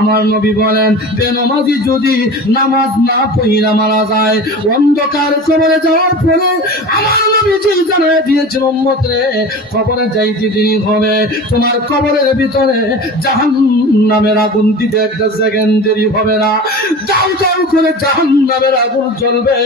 আমার নবী বলেন বেনামাজি যদি নামাজ না পড়িয়া মারা যায় অন্ধকার কবরে যাওয়ার পরে আমার নবীজি জানায় দিয়েছেন উম্মতরে কবরে যাইতে দেরি হবে, তোমার কবরের ভিতরে জাহান্নামের আগুন দিতে একটা সেকেন্ড দেরি হবে না, যাও যাও করে জাহান্নামের আগুন জ্বলবে।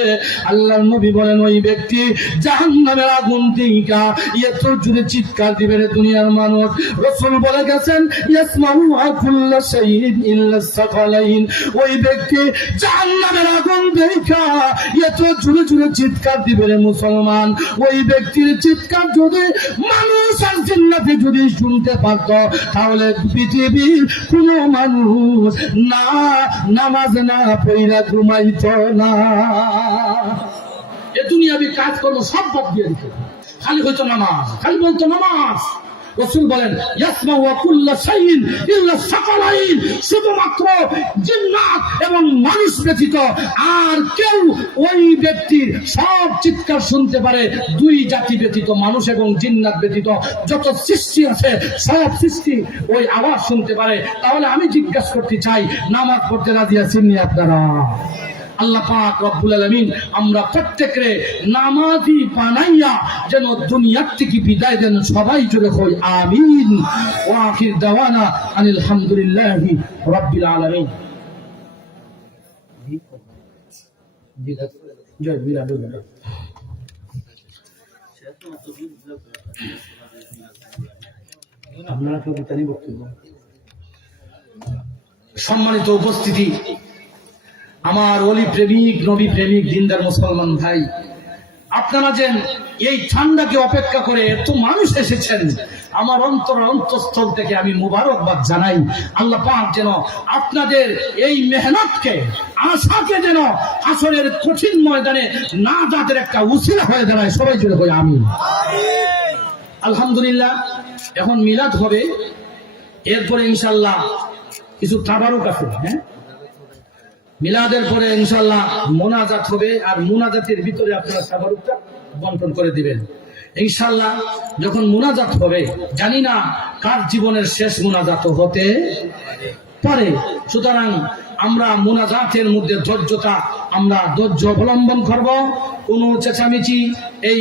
আল্লাহর নবী বলেন ওই ব্যক্তি জাহান্নামের আগুন দিকা এত জুড়ে চিৎকার দিবে রে দুনিয়ার মানুষ। রাসূল বলে গেছেন ইয়াসমাউ কুল্লা শাইইন ইল্লা সাকালাইন, ওই ব্যক্তি জাহান্নামের আগুন দিকা এত জুড়ে জুড়ে চিৎকার দিবে রে মুসলমান, ওই ব্যক্তির চিৎকার যদি মানুষ আর জিন্নাতে যদি শুনতে পারত তাহলে পৃথিবীর কোন মানুষ না নামাজ না পড়া ঘুমাইত না। এ দুনিয়াবি কাজ করবো সব বাদ দিয়ে দিত, খালি হইতো নামাজ, খালি বলতো নামাজ। রাসূল বলেন ইয়াসমাউ কুল্লা শাইইন ইল্লা সাকালাইন, শুধুমাত্র জিন্নাত এবং মানুষ ব্যতীত আর কেউ ওই ব্যক্তির সব চিৎকার শুনতে পারে, দুই জাতি ব্যতীত, মানুষ এবং জিন্নাত ব্যতীত যত সৃষ্টি আছে সব সৃষ্টি ওই আওয়াজ শুনতে পারে। তাহলে আমি জিজ্ঞাসা করতে চাই নামাজ পড়তে রাজি আছেন নি আপনারা? আল্লাহ পাক রব্বুল আলামিন আমরা প্রত্যেকরে নামাজি বানাইয়া যেন দুনিয়ার থেকে বিদায় দেন, সবাই জুড়ে কই আমিন। ওয়া আখির দাওয়ানা আনিল হামদুলিল্লাহি রাব্বিল আলামিন। জয় বিরাট। আপনারা কেউ বিতানি বক্তব্য। সম্মানিত উপস্থিতি, আমার ওলি প্রেমিক নবী প্রেমিক দিনদার মুসলমান ভাই, আপনারা যেন এই ঠান্ডাকে অপেক্ষা করে এত মানুষ এসেছেন, আমার অন্তঃস্থল থেকে আমি মুবারকবাদ জানাই। আল্লাহ পাক যেন আপনাদের এই মেহনতকে আশাকে যেন আসরের কঠিন ময়দানে না যাদের একটা উসিলা হয়ে দাঁড়ায়, সবাই জুড়ে হয়ে আমিন। আলহামদুলিল্লাহ, এখন মিলাদ হবে, এরপরে ইনশাল্লাহ কিছু তাবারুক আছে। হ্যাঁ, মিলাদের পরে ইনশাআল্লাহ মোনাজাত হবে, আর মোনাজাতের ভিতরে আপনারা তাবারুকটা বন্টন করে দিবেন ইনশাআল্লাহ। যখন মোনাজাত হবে, জানি না কার জীবনের শেষ মোনাজাত হতে পারে, সুতরাং আমরা মোনাজাতের মধ্যে আমরা ধৈর্য অবলম্বন করব, কোন চেঁচামেচি এই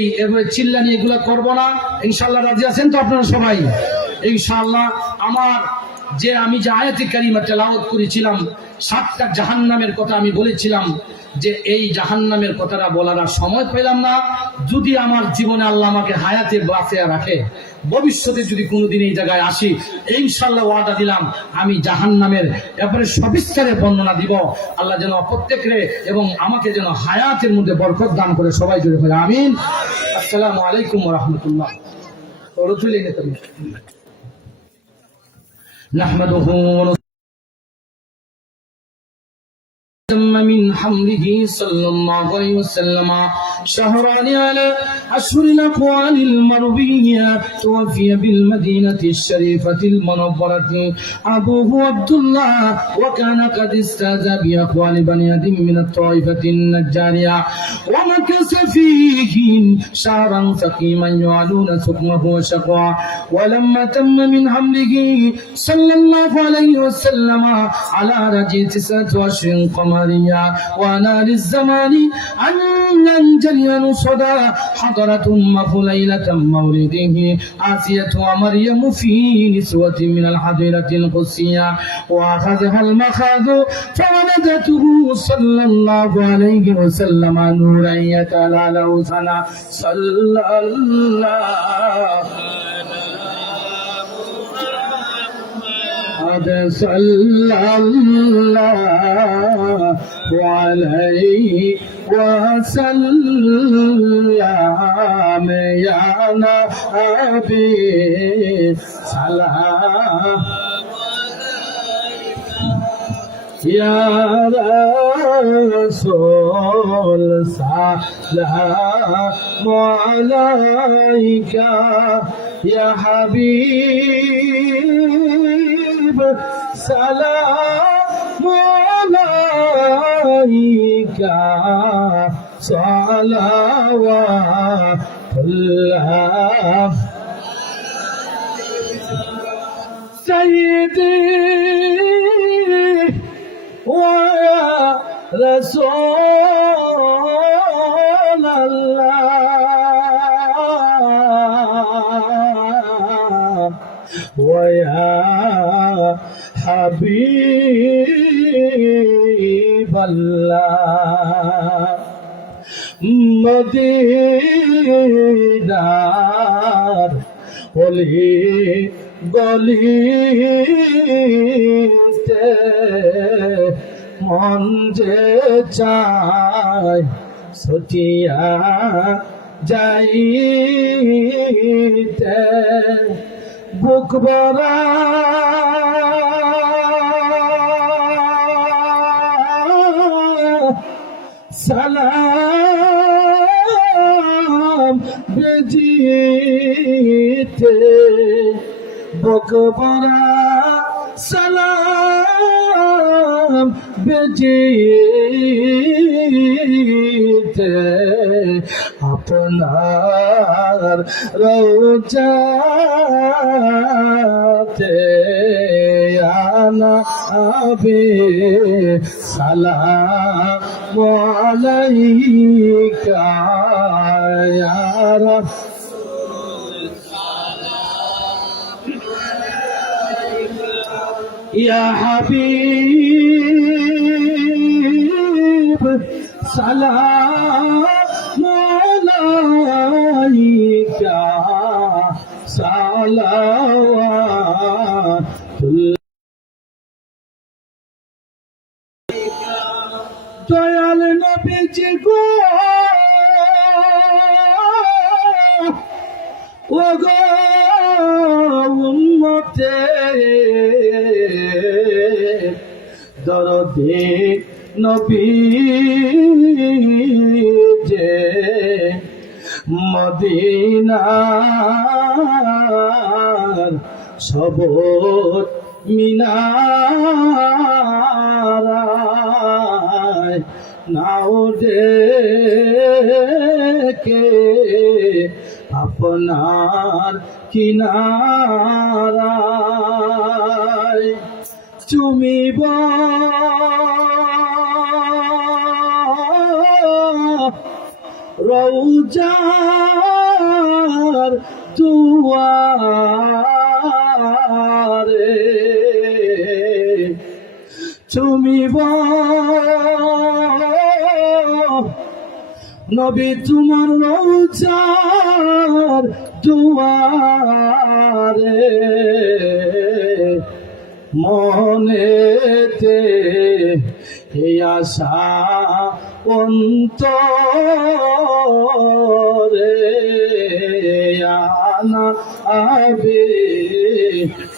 চিল্লানি এগুলো করব না ইনশাআল্লাহ। রাজি আছেন তো আপনারা সবাই? ইনশাআল্লাহ আমি যে আয়াতে কারিমা তেলাওয়াত করেছিলাম, 7টা জাহান্নামের কথা আমি বলেছিলাম, যে এই জাহান্নামের কথাটা বলার আর সময় পেলাম না। যদি আমার জীবনে আল্লাহ আমাকে হায়াতে বাঁচিয়ে রাখে, ভবিষ্যতে যদি কোনোদিন এই জায়গায় আসি, ইনশাআল্লাহ ওয়াদা দিলাম আমি জাহান্নামের এবারে সবিস্তারে বর্ণনা দিব। আল্লাহ যেন প্রত্যেকরে এবং আমাকে যেন হায়াতের মধ্যে বরকত দান করে, সবাই জুড়ে বলে আমিন। আসসালামু আলাইকুম ওয়া রাহমাতুল্লাহ। نحمده من حمده صلى الله عليه وسلم شهران على أشهر الأقوال المروية توفي بالمدينة الشريفة المنورة أبوه عبد الله، وكان قد استاذ بأقوال بني آدم من الطائفة النجارية، ومكث فيهم شهرا سقيما يعلون سقمه وشقوا. ولما تم من حمله صلى الله عليه وسلم على رجل 9 أشهر قمرية ونال الزمان أن ينجلي نصدا، حضرت أمه ليلة مولده آسية ومريم في نسوة من الحضيرة القدسية، وأخذها المخاض فولدته صلى الله عليه وسلم نورا يتلالى سنا صلى الله صلى الله عليه وسلم يا نبي سلام يا رسول سلام عليك يا حبيب سلام عليك صلوات الله سيدي ويا رسول الله ويا حبيب الله মদিনার অলি গলিতে মন যে চায় ছুটিয়া যাইতে বুক ভরা সালাম বেজিতে বুক ভরা সালাম বেজিতে আপনার রওজাতে আনা আবে সালাম আলাইকা ইয়া يا حبيب سلام عليك صلوات দয়াল নবীজি গো ও গো উম্মতে দরদে নবী যে মদিনার সবত মিনারায় নাও দেখে আপনার কিনারায় চুমিব রওজার দুয়ারে চুমিব নবী তোমার রওজার দুয়ারে মনেতে এই আশা অন্তরে আনা আবে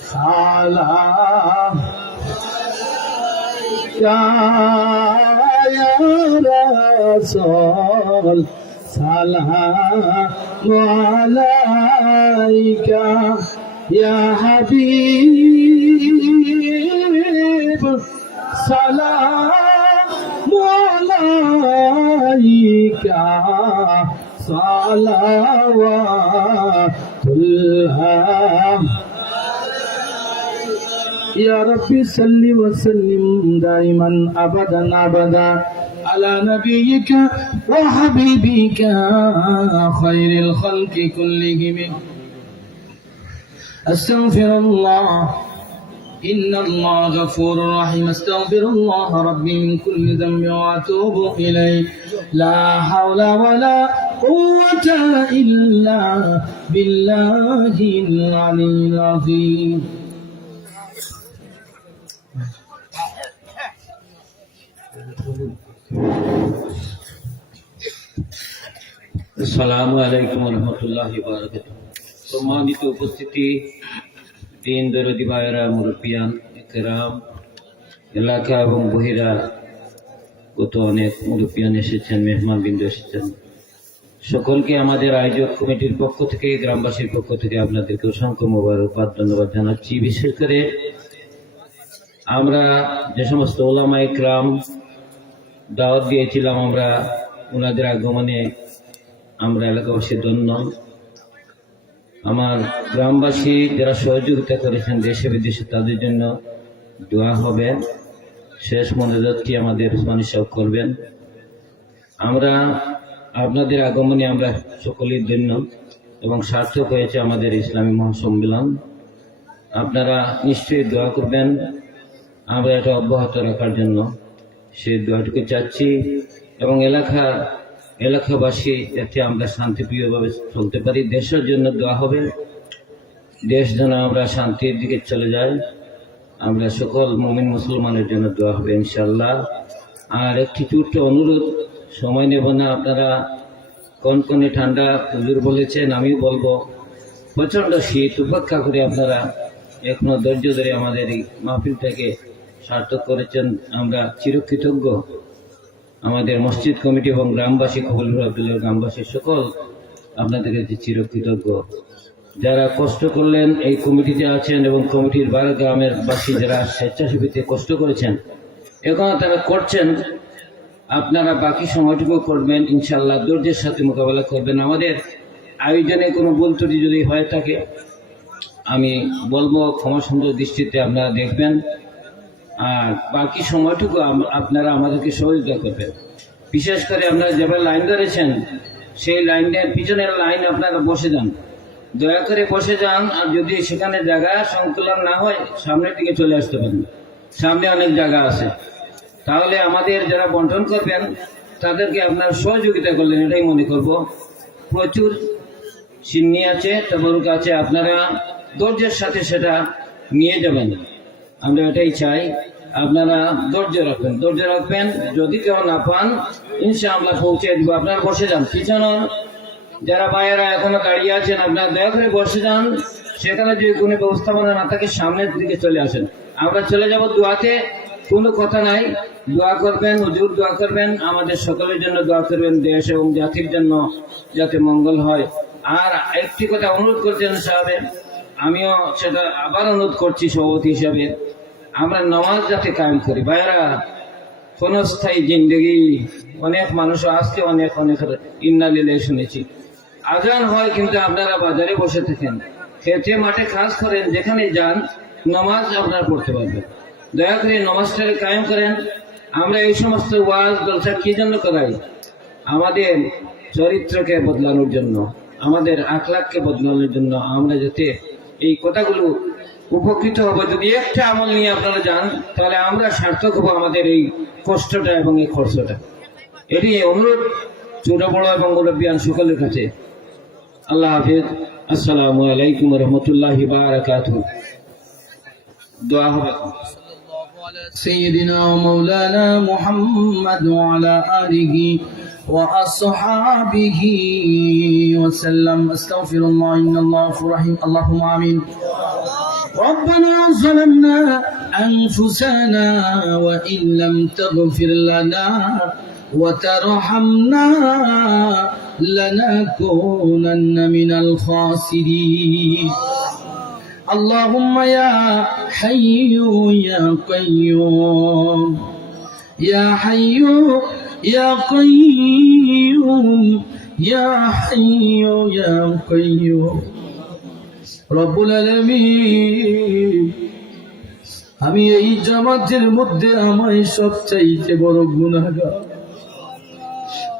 সালাম ইয়া রাসূল সালাম আলাইকা ইয়া হাবিব সালাম আলাইকা সালাওয়াতুল্লাহ يا ربي صل وسلم دائما ابدا ابدا على نبيك وحبيبك خير الخلق كلهم استغفر الله إن الله غفور رحيم استغفر الله ربي من كل ذنب وأتوب إليه لا حول ولا قوة إلا بالله العلي العظيم আসসালামু আলাইকুম ওয়া রাহমাতুল্লাহি ওয়া বারাকাতুহু। সম্মানিত উপস্থিতি, দিন দরদি ভাইয়েরা, মুরব্বিয়ান ইকরাম, এলাকা এবং বহিরা কত অনেক মুরব্বিয়ান এসেছেন, মেহমানবৃন্দ এসেছেন, সকলকে আমাদের আয়োজক কমিটির পক্ষ থেকে, গ্রামবাসীর পক্ষ থেকে আপনাদেরকে অসংখ্য মোবারকবাদ, ধন্যবাদ জানাচ্ছি। বিশেষ করে আমরা যে সমস্ত ওলামা ইকরাম দাওয়াত দিয়েছিলাম, আমরা ওনাদের আগমনে আমরা এলাকাবাসী ধন্য। আমার গ্রামবাসী যারা সহযোগিতা করেছেন দেশে বিদেশে তাদের জন্য দোয়া হবে। শেষ মোনাজাতটি আমাদের উসমানী সাহেব করবেন। আমরা আপনাদের আগমনে আমরা সকলের জন্য এবং সার্থক হয়েছে আমাদের ইসলামী মহাসম্মেলন। আপনারা নিশ্চয়ই দোয়া করবেন আমরা এটা অব্যাহত রাখার জন্য, সেই দোয়াটুকু চাচ্ছি। এবং এলাকাবাসী যাতে আমরা শান্তিপ্রিয়ভাবে চলতে পারি, দেশের জন্য দোয়া হবে, দেশ যেন আমরা শান্তির দিকে চলে যাই। আমরা সকল মুমিন মুসলমানের জন্য দোয়া হবে ইনশাআল্লাহ। আর একটি ছোট্ট অনুরোধ, সময় নেব না, আপনারা কনকনে ঠান্ডা হুজুর বলেছেন, আমিও বলবো প্রচণ্ড শীত উপেক্ষা করে আপনারা এখনো ধৈর্য ধরে আমাদের এই মাহফিলটাকে সার্থক করেছেন। আমরা চিরকৃতজ্ঞ। আমাদের মসজিদ কমিটি এবং গ্রামবাসী, কবুলপুর আব্দুল্লাহ গ্রামবাসী সকল আপনাদের কাছে চিরকৃতজ্ঞ। যারা কষ্ট করলেন এই কমিটিতে আছেন এবং কমিটির 12 গ্রামের বাসী যারা স্বেচ্ছাসেবীতে কষ্ট করেছেন, এখনো তারা করছেন, আপনারা বাকি সময়টুকু করবেন ইনশাআল্লাহ, ধৈর্যের সাথে মোকাবেলা করবেন। আমাদের আয়োজনে কোনো ভুল ত্রুটি যদি হয়ে থাকে আমি বলবো ক্ষমা সুন্দর দৃষ্টিতে আপনারা দেখবেন। আর বাকি সময়টুকু আপনারা আমাদেরকে সহযোগিতা করবেন। বিশেষ করে আপনারা যেভাবে লাইন ধরেছেন সেই লাইনের পিছনের লাইন আপনারা বসে যান, দয়া করে বসে যান। আর যদি সেখানে জায়গা সংকুলন না হয় সামনের দিকে চলে আসতে পারেন, সামনে অনেক জায়গা আছে। তাহলে আমাদের যারা বন্টন করবেন তাদেরকে আপনার সহযোগিতা করলেন এটাই মনে করব। প্রচুর সিন্নি আছে, তবরুক আছে, আপনারা ধৈর্যের সাথে সেটা নিয়ে যাবেন। আমরা এটাই চাই, আপনারা ধৈর্য রাখবেন। যদি কেউ না পান ইনশাআল্লাহ পৌঁছে দিব। আপনারা বসে যান, পিছনে যারা ভাইয়েরা এখনো দাঁড়িয়ে আছেন আপনারা দয়া করে বসে যান। সেখানে যদি কোনো ব্যবস্থাপনা না থাকে সামনের দিকে চলে আসেন। আমরা চলে যাব দোয়াতে, কোনো কথা নাই। দোয়া করবেন, হুজুর দোয়া করবেন, আমাদের সকলের জন্য দোয়া করবেন, দেশ এবং জাতির জন্য যাতে মঙ্গল হয়। আর একটি কথা অনুরোধ করছেন সাহেব, আমিও সেটা আবার অনুরোধ করছি সভাপতি হিসাবে, আমরা নামাজ যাতে কায়েম করি। ভাইয়েরা, ক্ষণস্থায়ী জিন্দগি, অনেক মানুষ আজকে অনেক ইন্না লিল্লাহি শুনেছি, আজান হয় কিন্তু আপনারা বাজারে বসে থাকেন, খেতে মাঠে কাজ করেন, যেখানে যান নামাজ আপনারা পড়তে পারবেন। দয়া করে নামাজটাকে কায়েম করেন। আমরা এই সমস্ত ওয়াজ জলসা কি জন্য করাই? আমাদের চরিত্রকে বদলানোর জন্য, আমাদের আখলাককে বদলানোর জন্য। আমরা যাতে এই কথাগুলো উপকৃত হবো। যদি একটা আমল নিয়ে আপনারা যান তাহলে আমরা সার্থক হবো আমাদের এই কষ্টটা এবং এই খরচটা। এটি অনুরোধ ছোট বড় এবং মুরব্বিয়ান সকলের কাছে। আল্লাহ হাফিজ। আসসালামু আলাইকুম রহমতুল্লাহি বারাকাতুহু। দোয়া হবে। سيدنا ومولانا محمد وعلى آله وأصحابه وسلم. استغفر الله إن الله غفور رحيم. اللهم آمين. ربنا ظلمنا أنفسنا وإن لم تغفر لنا وترحمنا لنكونن من الخاسرين. اللهم يا حي يا قيوم، يا حي يا قيوم، يا حي يا قيوم রব্বুল আলামিন, আমি এই জামাতের মধ্যে আমায় সবচাইতে বড়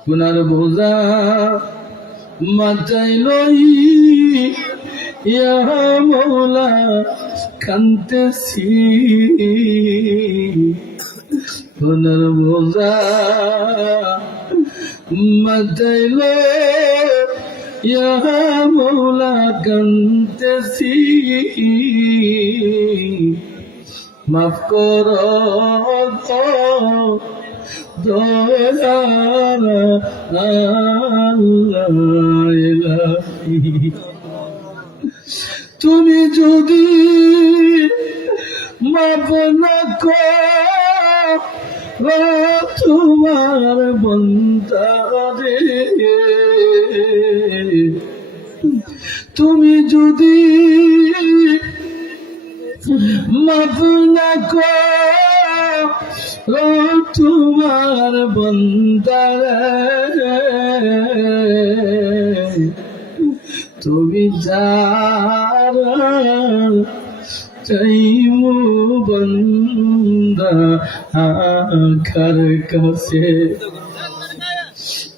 গুনার বোঝা মাথায় লই ইয়া মওলা কান্তেছি, গুনার বোঝা মাথায় লই ইয়া মওলা কান্তেছি, মাফ করো দয়ার আল্লাহ। তুমি যদি মাফ না করো তোমার বান্দারে, তুমি যদি মাফ না করো তোমার বান্দারে, তুমি যারা চাইমু বন্দা আখার কাছে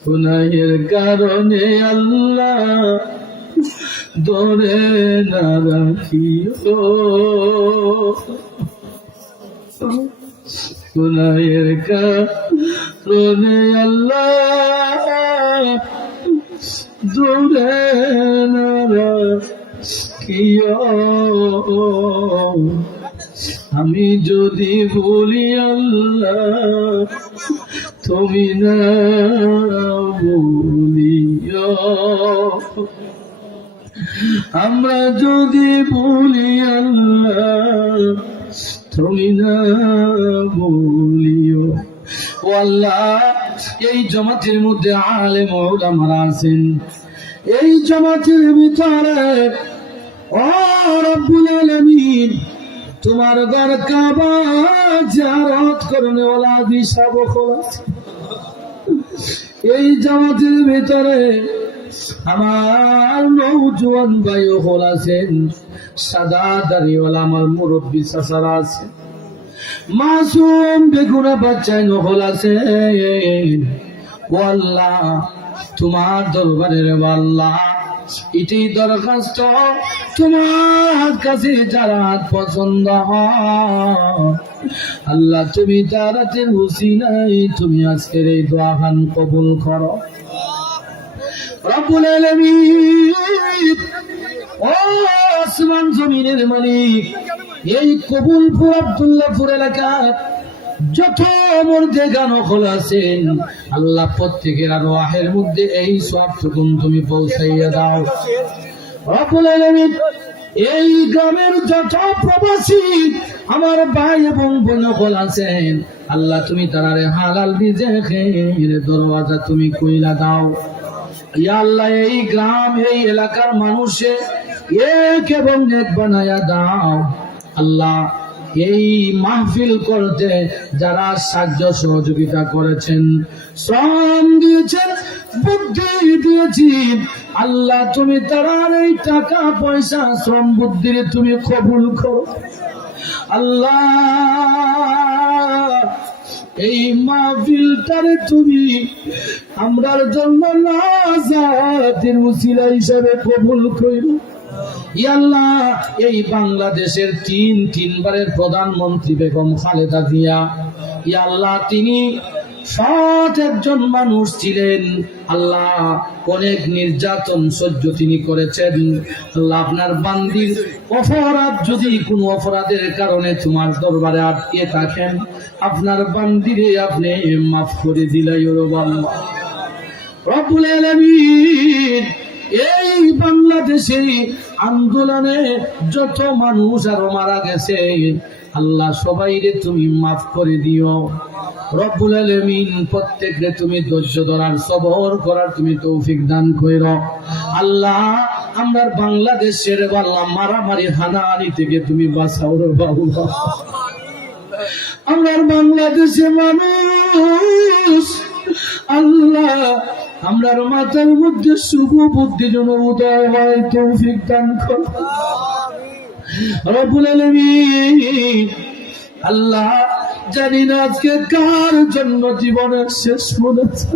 গুনাহের কারণে আল্লাহ ধরে না রাখিও গুনাহের কারণে আল্লাহ ধরে না রাখিও আমি যদি ভুলি আল্লাহ তুমি না ভুলিও আমরা যদি ভুলি আল্লাহ তুমি না ভুলিও ও আল্লাহ এই জমাতের মধ্যে আলেম ওলামারা আছেন এই জমাতের ভিতরে ও রব্বুল আলামিন তোমার ঘর কাবা জিয়ারত করনে ওয়ালা দিশাবখ আছে এই জামাতের ভিতরে আমার নওজোয়ান ভাই হল আছেন সাদা দাড়িওয়ালা আমার মুরব্বী চাচারা আছে মাসুম বেগুনা বাচ্চা হল আছে ও আল্লাহ তোমার দরবারে রে আল্লাহ এটি দরখাস্ত তোমার কাছে যারা পছন্দ হয় আল্লাহ তুমি তারাতের হুসিনাই তুমি আজকের এই দোয়া খান কবুল করো রব্বুল আলামিন ও আসমান জমিনের মালিক এই কবুলপুর আব্দুল্লাহপুর এলাকার যত মধ্যে গান খোলাছেন আল্লাহ প্রত্যেকের আরওয়াহের মধ্যে এই সবটুকুন তুমি পৌঁছাইয়া দাও রব্বুল আলামিন এই গ্রামের যত প্রবাসী আমার ভাই এবং বোন খোলাছেন আল্লাহ তুমি তারারে হালাল রিজিকের দরওয়াজা তুমি কইলা দাও ইয়া আল্লাহ এই গ্রাম এই এলাকার মানুষে এক এবং নেক বানায়া দাও আল্লাহ এই মাহফিল করতে যারা সাহায্য সহযোগিতা করেছেন শ্রম দিয়েছেন বুদ্ধি দিয়েছেন আল্লাহ তুমি তার এই টাকা পয়সা শ্রম বুদ্ধির তুমি কবুল করো আল্লাহ এই মাহফিলটারে তুমি আমরার জন্য নাজাতের উসিলা হিসেবে কবুল করো ইয়া আল্লাহ এই বাংলাদেশের তিনবারের প্রধানমন্ত্রী বেগম খালেদা জিয়া ইয়া আল্লাহ তিনি সৎ একজন মানুষ ছিলেন আল্লাহ অনেক নির্যাতন সহ্য তিনি করেছেন আল্লাহ আপনার বান্দির অপরাধ যদি কোনো অপরাধের কারণে তোমার দরবারে আটকে থাকেন আপনার বান্দিরে আপনি মাফ করে দিলাই রব্বুল আলামিন এই বাংলাদেশে আন্দোলনে যত মানুষ আরো মারা গেছে আল্লাহ সবাইরে তুমি মাফ করে দিও রব্বুল আলামিন প্রত্যেকরে তুমি ধৈর্য ধরার সবর করার তুমি তৌফিক দান কইরো আল্লাহ আমরা বাংলাদেশের আল্লাহ মারামারি হানাহানি থেকে তুমি বাঁচাও রে বাবা আমরা বাংলাদেশে মানুষ আল্লাহ আমরার মাথার মধ্যে শুভ বুদ্ধি যেন উদয় হয় তৌফিক দান করো রব্বুল আলামিন আল্লাহ জানি না আজকে কার জন্য জীবনের শেষ মনেছে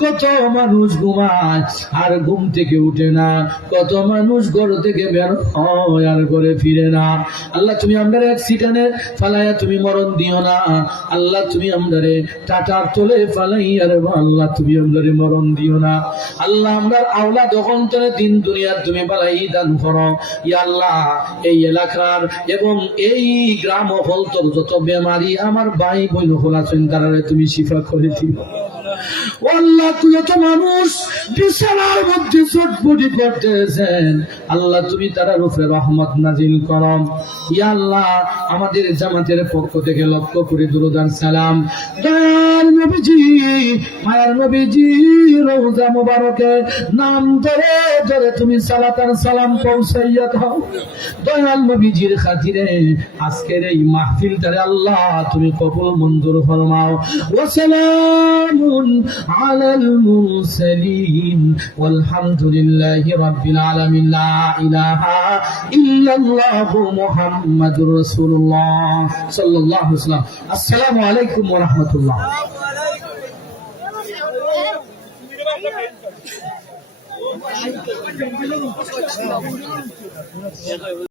কত মানুষ ঘুমায় আর ঘুম থেকে উঠে না কত মানুষ ঘর থেকে বের হয় আর ঘরে ফিরে না আল্লাহ তুমি আমাদের অ্যাক্সিডেন্টে ফালাইয়া তুমি মরণ দিও না আল্লাহ তুমি আমাদের টাটার তোলে ফালাইয়া রে আল্লাহ তুমি আমাদের মরণ দিও না আল্লাহ আমরা আওলাদ অন্তরে দিন দুনিয়ার তুমি বালাই দান করো ইয়া আল্লাহ এই এলাকার এবং এই গ্রাম হলতর যত বেমারি আমার ভাই বোন হলাছেন তারারে তুমি শিফা করে দিও আল্লাহ তুই এত মানুষ বিছানার মধ্যে ছটফটি করতেছেন আল্লাহ তুমি তার উপরে রহমত নাজিল করো ইয়া আল্লাহ আমাদের জামাতের পক্ষ থেকে লক্ষ করে দুরূদ আর সালাম দয়াল নবীজি মায়ার নবীজি রওজা মুবারকে নাম ধরে ধরে তুমি সালাত আর সালাম পৌঁছাইয়া দাও দয়াল নবীজির খাতিরে আজকের এই মাহফিলটারে আল্লাহ তুমি কবুল মঞ্জুর ফরমাও ওয়া সালামুন على المرسلين والحمد لله رب العالمين لا إله إلا الله محمد رسول الله صلى الله عليه وسلم السلام عليكم ورحمة الله